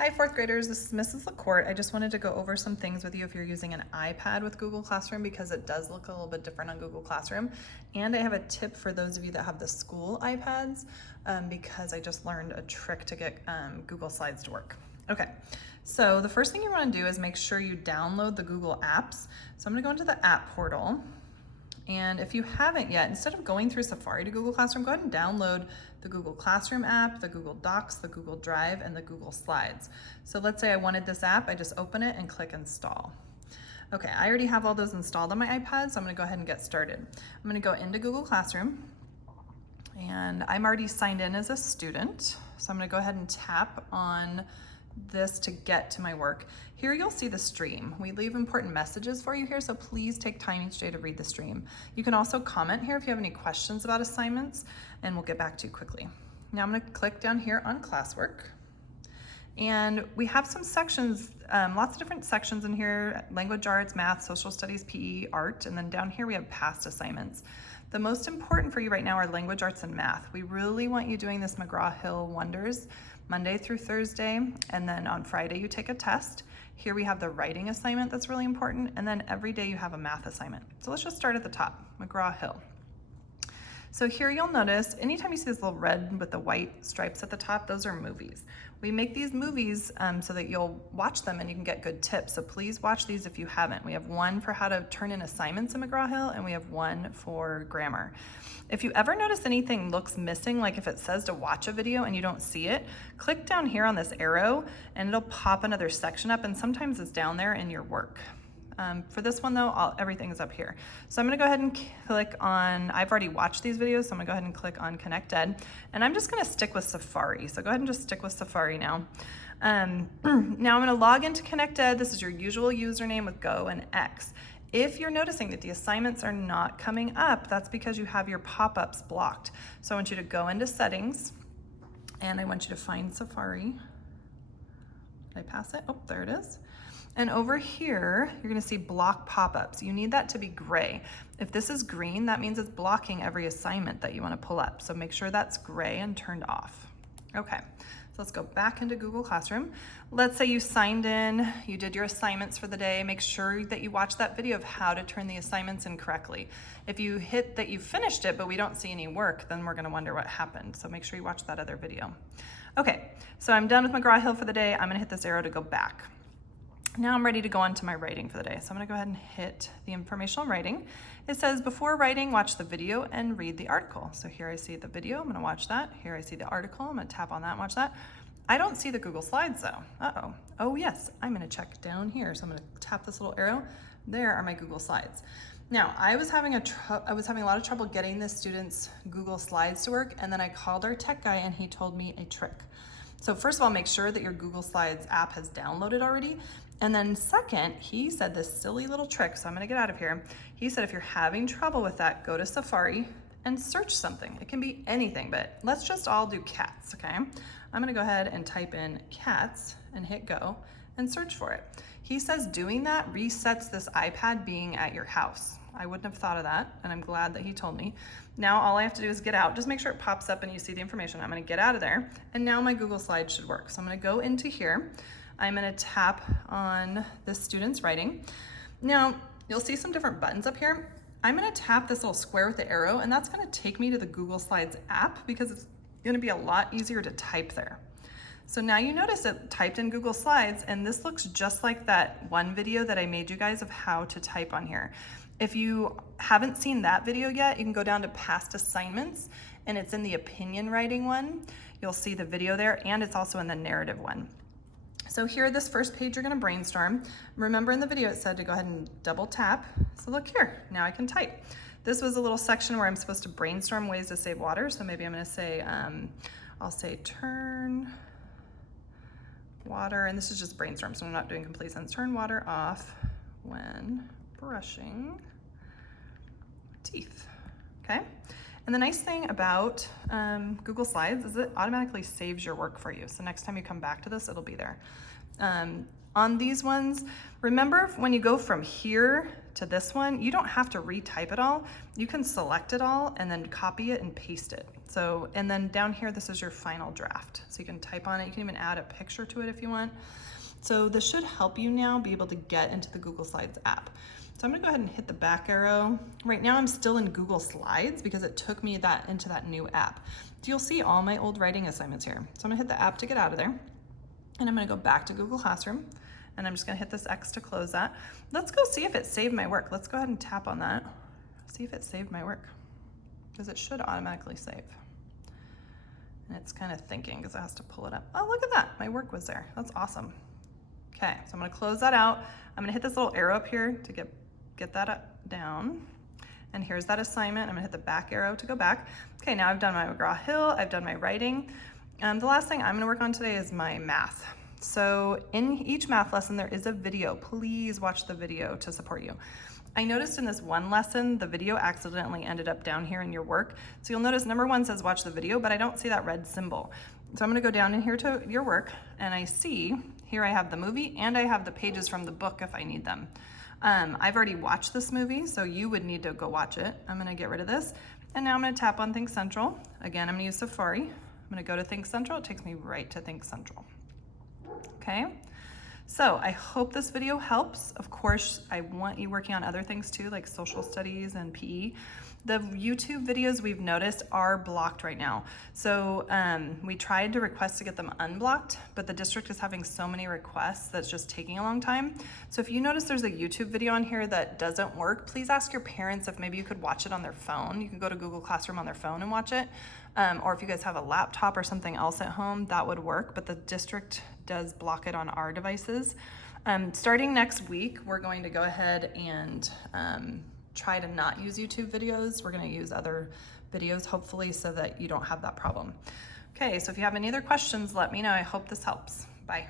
Hi, fourth graders, this is Mrs. LaCourte. I just wanted to go over some things with you if you're using an iPad with Google Classroom because it does look a little bit different on Google Classroom. And I have a tip for those of you that have the school iPads because I just learned a trick to get Google Slides to work. Okay, so the first thing you want to do is make sure you download the Google apps. So I'm going to go into the app portal. And if you haven't yet, instead of going through Safari to Google Classroom, go ahead and download the Google Classroom app, the Google Docs, the Google Drive, and the Google Slides. So let's say I wanted this app, I just open it and click install. Okay, I already have all those installed on my iPad, so I'm gonna go ahead and get started. I'm gonna go into Google Classroom, and I'm already signed in as a student. So I'm gonna go ahead and tap on this to get to my work. Here you'll see the stream. We leave important messages for you here, so please take time each day to read the stream. You can also comment here if you have any questions about assignments, and we'll get back to you quickly. Now I'm gonna click down here on classwork. And we have some sections, lots of different sections in here: language arts, math, social studies, PE, art, and then down here we have past assignments. The most important for you right now are language arts and math. We really want you doing this McGraw-Hill Wonders Monday through Thursday, and then on Friday you take a test. Here we have the writing assignment that's really important, and then every day you have a math assignment. So let's just start at the top, McGraw-Hill. So here you'll notice, anytime you see this little red with the white stripes at the top, those are movies. We make these movies so that you'll watch them and you can get good tips. So please watch these if you haven't. We have one for how to turn in assignments in McGraw-Hill, and we have one for grammar. If you ever notice anything looks missing, like if it says to watch a video and you don't see it, click down here on this arrow and it'll pop another section up, and sometimes it's down there in your work. For this one though, everything is up here. So I'm gonna go ahead and click on, I've already watched these videos, so I'm gonna go ahead and click on Connect Ed, and I'm just gonna stick with Safari. So go ahead and just stick with Safari now. Now I'm gonna log into Connect Ed. This is your usual username with Go and X. If you're noticing that the assignments are not coming up, that's because you have your pop-ups blocked. So I want you to go into Settings, and I want you to find Safari. Did I pass it? Oh, there it is. And over here, you're gonna see block pop-ups. You need that to be gray. If this is green, that means it's blocking every assignment that you wanna pull up. So make sure that's gray and turned off. Okay, so let's go back into Google Classroom. Let's say you signed in, you did your assignments for the day. Make sure that you watch that video of how to turn the assignments in correctly. If you hit that you finished it, but we don't see any work, then we're gonna wonder what happened. So make sure you watch that other video. Okay, so I'm done with McGraw-Hill for the day. I'm gonna hit this arrow to go back. Now I'm ready to go on to my writing for the day. So I'm gonna go ahead and hit the informational writing. It says, before writing, watch the video and read the article. So here I see the video, I'm gonna watch that. Here I see the article, I'm gonna tap on that and watch that. I don't see the Google Slides though. Uh-oh. Oh yes, I'm gonna check down here. So I'm gonna tap this little arrow. There are my Google Slides. Now, I was having a lot of trouble getting the students' Google Slides to work, and then I called our tech guy and he told me a trick. So first of all, make sure that your Google Slides app has downloaded already. And then second, he said this silly little trick, so I'm gonna get out of here. He said if you're having trouble with that, go to Safari and search something. It can be anything, but let's just all do cats, okay? I'm gonna go ahead and type in cats and hit go and search for it. He says doing that resets this iPad being at your house. I wouldn't have thought of that, and I'm glad that he told me. Now all I have to do is get out. Just make sure it pops up and you see the information. I'm gonna get out of there, and now my Google Slides should work. So I'm gonna go into here. I'm gonna tap on this student's writing. Now, you'll see some different buttons up here. I'm gonna tap this little square with the arrow, and that's gonna take me to the Google Slides app because it's gonna be a lot easier to type there. So now you notice it typed in Google Slides, and this looks just like that one video that I made you guys of how to type on here. If you haven't seen that video yet, you can go down to past assignments, and it's in the opinion writing one. You'll see the video there, and it's also in the narrative one. So here, this first page, you're gonna brainstorm. Remember in the video, it said to go ahead and double tap. So look here, now I can type. This was a little section where I'm supposed to brainstorm ways to save water. So maybe I'm gonna say, I'll say turn water, and this is just brainstorm, so I'm not doing complete sense. Turn water off when brushing teeth, okay? And the nice thing about Google Slides is it automatically saves your work for you. So next time you come back to this, it'll be there. On these ones, remember when you go from here to this one, you don't have to retype it all. You can select it all and then copy it and paste it. So, and then down here, this is your final draft. So you can type on it. You can even add a picture to it if you want. So this should help you now be able to get into the Google Slides app. So I'm gonna go ahead and hit the back arrow. Right now I'm still in Google Slides because it took me into that new app. So you'll see all my old writing assignments here. So I'm gonna hit the app to get out of there. And I'm gonna go back to Google Classroom. And I'm just gonna hit this X to close that. Let's go see if it saved my work. Let's go ahead and tap on that. See if it saved my work. Because it should automatically save. And it's kind of thinking because it has to pull it up. Oh, look at that, my work was there. That's awesome. Okay, so I'm gonna close that out. I'm gonna hit this little arrow up here to get that up, down. And here's that assignment. I'm gonna hit the back arrow to go back. Okay, now I've done my McGraw-Hill, I've done my writing. The last thing I'm gonna work on today is my math. So in each math lesson, there is a video. Please watch the video to support you. I noticed in this one lesson, the video accidentally ended up down here in your work. So you'll notice number 1 says watch the video, but I don't see that red symbol. So I'm gonna go down in here to your work, and I see, here I have the movie, and I have the pages from the book if I need them. I've already watched this movie, so you would need to go watch it. I'm gonna get rid of this, and now I'm gonna tap on Think Central. Again, I'm gonna use Safari. I'm gonna go to Think Central. It takes me right to Think Central. Okay, so I hope this video helps. Of course, I want you working on other things too, like social studies and PE. The YouTube videos we've noticed are blocked right now. So we tried to request to get them unblocked, but the district is having so many requests that's just taking a long time. So if you notice there's a YouTube video on here that doesn't work, please ask your parents if maybe you could watch it on their phone. You could go to Google Classroom on their phone and watch it. Or if you guys have a laptop or something else at home, that would work, but the district does block it on our devices. Starting next week, we're going to go ahead and try to not use YouTube videos. We're gonna use other videos, hopefully, so that you don't have that problem. Okay, so if you have any other questions, let me know. I hope this helps. Bye.